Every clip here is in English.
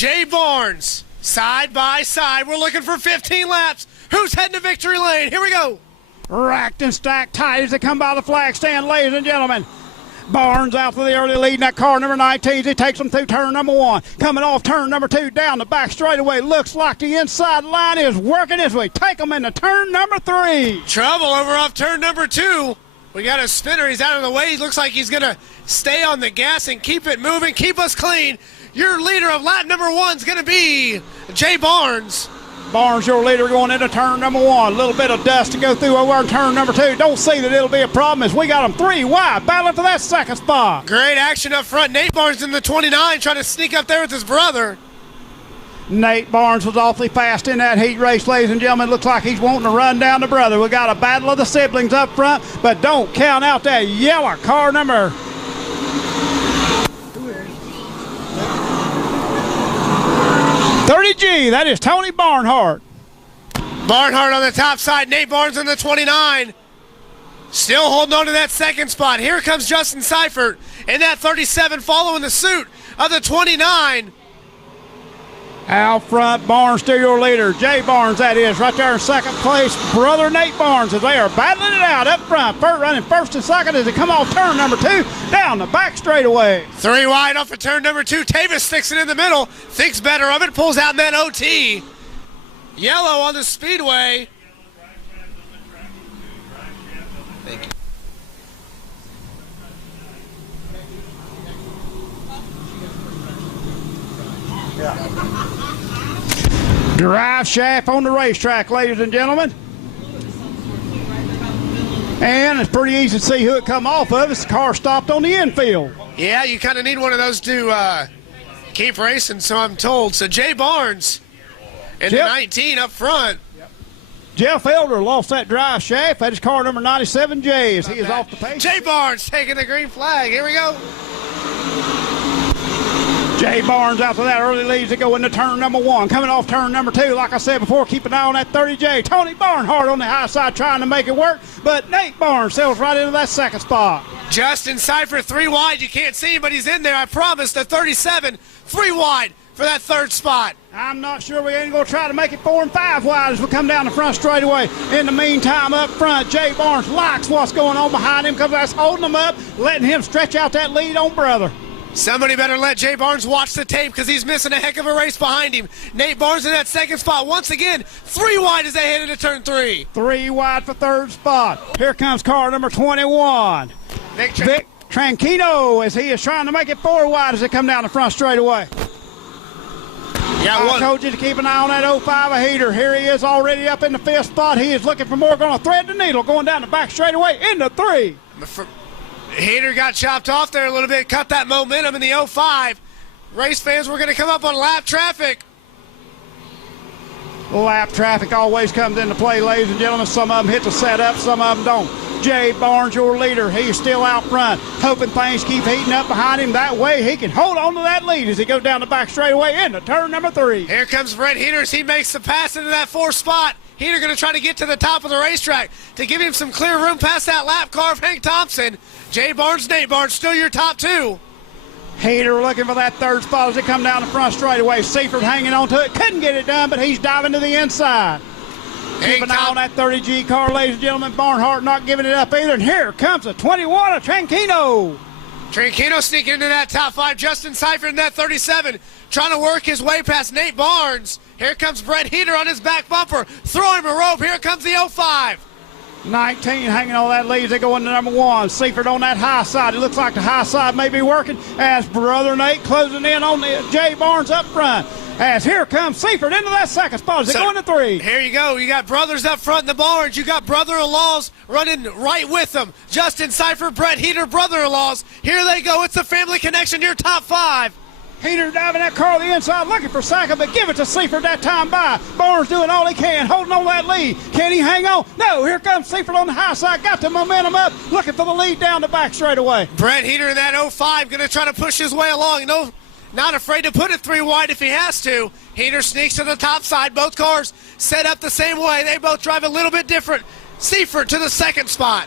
Jay Barnes, side by side. We're looking for 15 laps. Who's heading to victory lane? Here we go. Racked and stacked tight as they come by the flag stand, ladies and gentlemen. Barnes out for the early lead in that car number 19. He takes them through turn number 1. Coming off turn number 2 down the back straightaway. Looks like the inside line is working as we take them into turn number 3. Trouble over off turn number 2. We got a spinner. He's out of the way. He looks like he's going to stay on the gas and keep it moving, keep us clean. Your leader of lap number 1 is going to be Jay Barnes. Barnes, your leader, going into turn number 1. A little bit of dust to go through over turn number 2. Don't see that it'll be a problem as we got them 3 wide, battling for that second spot. Great action up front. Nate Barnes in the 29 trying to sneak up there with his brother. Nate Barnes was awfully fast in that heat race, ladies and gentlemen. Looks like he's wanting to run down the brother. We got a battle of the siblings up front, but don't count out that yellow car number 30G. That is Tony Barnhart. Barnhart on the top side. Nate Barnes in the 29. Still holding on to that second spot. Here comes Justin Seifert in that 37 following the suit of the 29. Out front, Barnes still your leader. Jay Barnes, that is, right there in second place. Brother Nate Barnes as they are battling it out up front. Running first and second as they come off turn number 2 down the back straightaway. 3 wide off of turn number 2. Tavis sticks it in the middle, thinks better of it, pulls out in that OT. Yellow on the speedway. Thank you. Drive shaft on the racetrack, ladies and gentlemen. And it's pretty easy to see who it come off of. It's the car stopped on the infield. Yeah, you kind of need one of those to keep racing, so I'm told. So Jay Barnes in the 19 up front. Jeff Elder lost that drive shaft. That is car number 97J as he is off the pace. Jay Barnes taking the green flag. Here we go. Jay Barnes out to that early lead to go into turn number 1. Coming off turn number 2, like I said before, keep an eye on that 30J. Tony Barnhart on the high side trying to make it work, but Nate Barnes sails right into that second spot. Justin Seifert 3 wide. You can't see him, but he's in there. I promise. The 37, 3 wide for that third spot. I'm not sure we ain't going to try to make it 4 and 5 wide as we come down the front straightaway. In the meantime, up front, Jay Barnes likes what's going on behind him because that's holding him up, letting him stretch out that lead on brother. Somebody better let Jay Barnes watch the tape because he's missing a heck of a race behind him. Nate Barnes in that second spot. Once again, 3 wide as they head into turn 3. 3 wide for third spot. Here comes car number 21. Vic Tranquino as he is trying to make it 4 wide as they come down the front straightaway. I told you to keep an eye on that 05 a heater. Here he is already up in the 5th spot. He is looking for more, going to thread the needle, going down the back straightaway into 3. Heater got chopped off there a little bit, cut that momentum in the 05. Race fans, we're going to come up on lap traffic. Lap traffic always comes into play, ladies and gentlemen. Some of them hit the setup, some of them don't. Jay Barnes, your leader, he's still out front, hoping things keep heating up behind him. That way he can hold on to that lead as he goes down the back straightaway into turn number 3. Here comes Brett Heeter as he makes the pass into that 4th spot. Heeter going to try to get to the top of the racetrack to give him some clear room past that lap car of Hank Thompson. Jay Barnes, Nate Barnes, still your top 2. Heeter looking for that 3rd spot as they come down the front straightaway. Seifert hanging on to it. Couldn't get it done, but he's diving to the inside. Keep an eye on that 30G car, ladies and gentlemen. Barnhart not giving it up either. And here comes a 21 of Tranquino. Tranquino sneaking into that top 5. Justin Seifert in that 37 trying to work his way past Nate Barnes. Here comes Brett Heeter on his back bumper. Throw him a rope. Here comes the 05. 19 hanging on that lead as they go into number 1. Seifert on that high side. It looks like the high side may be working as brother Nate closing in on the Jay Barnes up front. As here comes Seifert into that second spot as they go into 3. Here you go. You got brothers up front in the Barnes. You got brother-in-laws running right with them. Justin Seifert, Brett Heeter, brother-in-laws. Here they go. It's a family connection. Your top 5. Heeter diving that car on the inside, looking for second, but give it to Seifert that time by. Barnes doing all he can, holding on that lead. Can he hang on? No, here comes Seifert on the high side, got the momentum up, looking for the lead down the back straightaway. Brett Heeter in that 05 going to try to push his way along. No, not afraid to put it 3 wide if he has to. Heeter sneaks to the top side. Both cars set up the same way. They both drive a little bit different. Seifert to the second spot.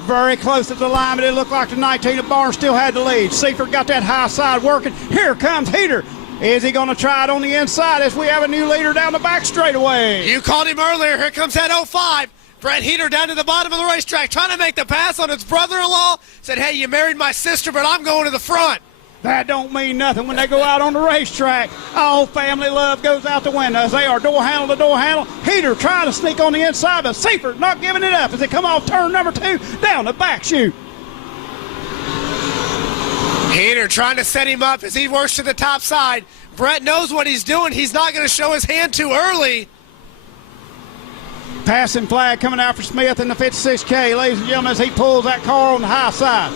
Very close at the line, but it looked like the 19 of Barnes still had the lead. Seifert got that high side working. Here comes Heeter. Is he going to try it on the inside as we have a new leader down the back straightaway? You called him earlier. Here comes that 05. Brett Heater down to the bottom of the racetrack, trying to make the pass on his brother-in-law. Said, hey, you married my sister, but I'm going to the front. That don't mean nothing when they go out on the racetrack. All family love goes out the window as they are door handle to door handle. Heater trying to sneak on the inside, but Seifert not giving it up as they come off turn number 2 down the back chute. Heater trying to set him up as he works to the top side. Brett knows what he's doing. He's not going to show his hand too early. Passing flag coming out for Smith in the 56K, ladies and gentlemen, as he pulls that car on the high side.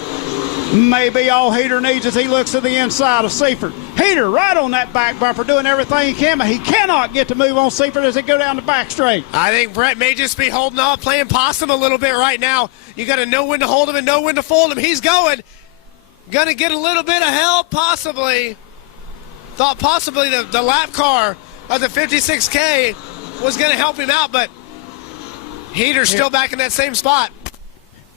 Maybe all Heater needs is he looks to the inside of Seifert. Heater right on that back bumper doing everything he can, but he cannot get the move on Seifert as they go down the back straight. I think Brett may just be holding off, playing possum a little bit right now. You got to know when to hold him and know when to fold him. He's going. Going to get a little bit of help, possibly. Thought possibly the lap car of the 56K was going to help him out, but Heater's still back in that same spot.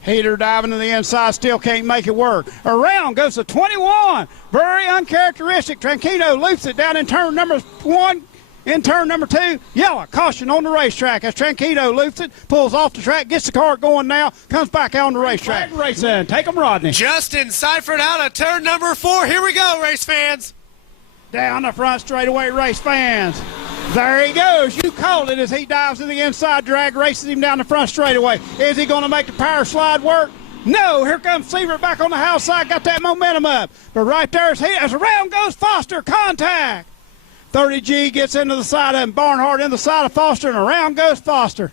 Heater diving to the inside, still can't make it work. Around goes to 21. Very uncharacteristic. Tranquillo loops it down in turn number 1. In turn number 2, yellow, caution on the racetrack as Tranquillo loops it, pulls off the track, gets the car going now, comes back out on the racetrack. Racing, take them, Rodney. Justin Seifert out of turn number 4. Here we go, race fans. Down the front straightaway, race fans. There he goes. You called it as he dives to the inside drag, races him down the front straightaway. Is he going to make the power slide work? No. Here comes Seifert back on the house side, got that momentum up. But right there as around goes Foster, contact. 30G gets into the side of him. Barnhart in the side of Foster, and around goes Foster.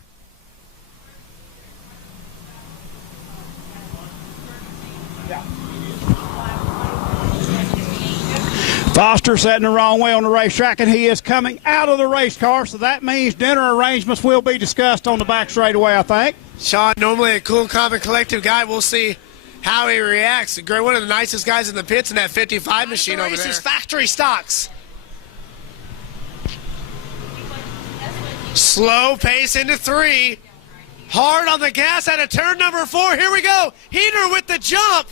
Foster setting the wrong way on the racetrack, and he is coming out of the race car, so that means dinner arrangements will be discussed on the back straightaway, I think. Sean, normally a cool, calm, and collective guy. We'll see how he reacts. One of the nicest guys in the pits in that 55 machine over there. Factory stocks. Slow pace into 3. Hard on the gas out of turn number 4. Here we go. Heater with the jump.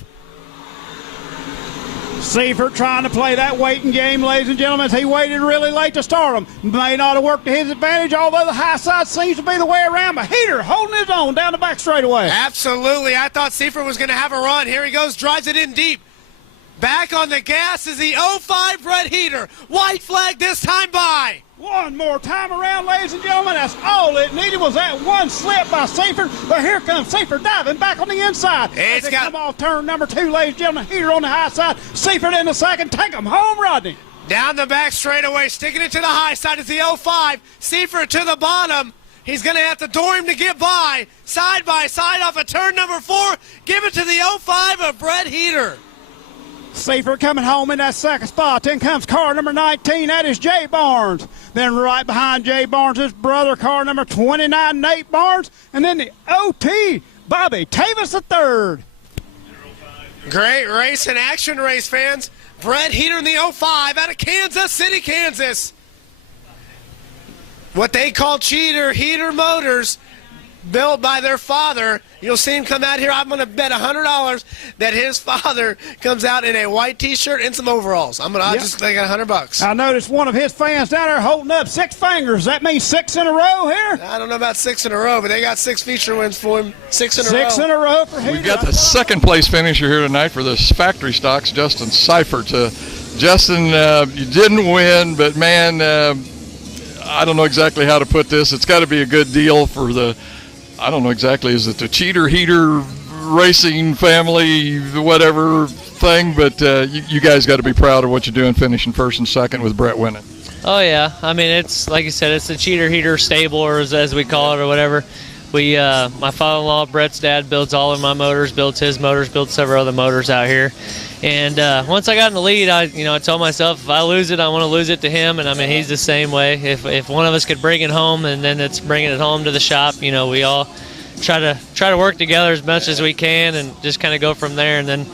Seifert trying to play that waiting game, ladies and gentlemen, as he waited really late to start him. May not have worked to his advantage, although the high side seems to be the way around, but Heater holding his own down the back straightaway. Absolutely. I thought Seifert was going to have a run. Here he goes, drives it in deep. Back on the gas is the 05 Brett Heater. White flag this time by. One more time around, ladies and gentlemen. That's all it needed was that one slip by Seifert. But here comes Seifert diving back on the inside. It's got come off turn number 2, ladies and gentlemen. Heater on the high side. Seifert in the second. Take him home, Rodney. Down the back straightaway, sticking it to the high side is the 05. Seifert to the bottom. He's going to have to door him to get by. Side by side off of turn number 4. Give it to the 05 of Brett Heater. Seifert coming home in that second spot. Then comes car number 19. That is Jay Barnes. Then right behind Jay Barnes, his brother, car number 29, Nate Barnes. And then the OT, Bobby Tavis III. Great race and action, race fans. Brett Heater in the 05 out of Kansas City, Kansas. What they call Heater motors, built by their father. You'll see him come out here. I'm going to bet $100 that his father comes out in a white T-shirt and some overalls. I just got $100. I noticed one of his fans down there holding up 6 fingers. That means 6 in a row here? I don't know about 6 in a row, but they got 6 feature wins for him. 6 in a row. 6 in a row for him. We've got the second place finisher here tonight for this factory stocks, Justin Seifert. Justin, you didn't win, but man, I don't know exactly how to put this. It's got to be a good deal for the, I don't know exactly, is it the Heater racing family, whatever thing, but you guys got to be proud of what you're doing, finishing first and second with Brett winning. Oh, yeah. I mean, it's, like you said, it's the Heater stable, or as we call it, or whatever. My father-in-law, Brett's dad, builds all of my motors, builds his motors, builds several other motors out here. And once I got in the lead, I told myself, if I lose it, I want to lose it to him. And I mean, he's the same way. If one of us could bring it home, and then it's bringing it home to the shop, we all try to work together as much as we can, and just kind of go from there. And then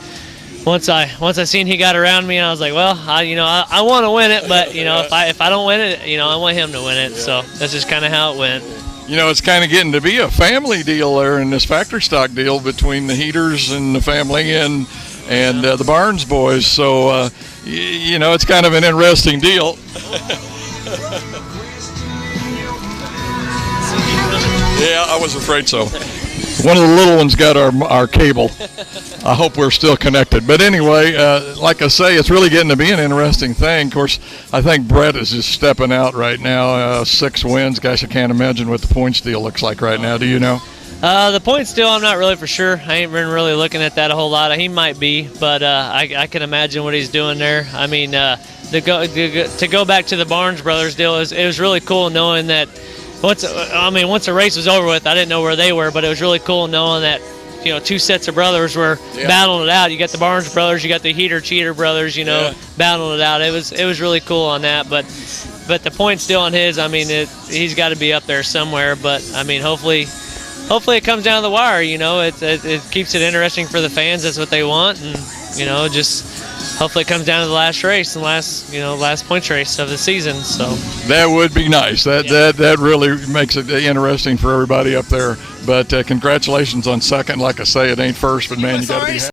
once I seen he got around me, I was like, well, I want to win it, but if I don't win it, I want him to win it. So that's just kind of how it went. It's kind of getting to be a family deal there in this factory stock deal between the Heaters and the family and the Barnes boys. So you know, it's kind of an interesting deal. Yeah, I was afraid so. One of the little ones got our cable. I hope we're still connected. But anyway, like I say, it's really getting to be an interesting thing. Of course, I think Brett is just stepping out right now. 6 wins. Gosh, I can't imagine what the points deal looks like right now. Do you know? The point still, I'm not really for sure. I ain't been really looking at that a whole lot. He might be, but I can imagine what he's doing there. I mean, to go back to the Barnes brothers deal, it was really cool knowing that once the race was over with, I didn't know where they were, but it was really cool knowing that, you know, 2 sets of brothers were battling it out. You got the Barnes brothers, you got the HEETER Cheater brothers, you know, battling it out. It was really cool on that, but the point's still on his. I mean, he's got to be up there somewhere, but I mean, hopefully it comes down to the wire. You know, it keeps it interesting for the fans. That's what they want, and you know, just hopefully it comes down to the last race and last points race of the season. So that would be nice. That really makes it interesting for everybody up there. But congratulations on second. Like I say, it ain't first, but man, you got to be happy.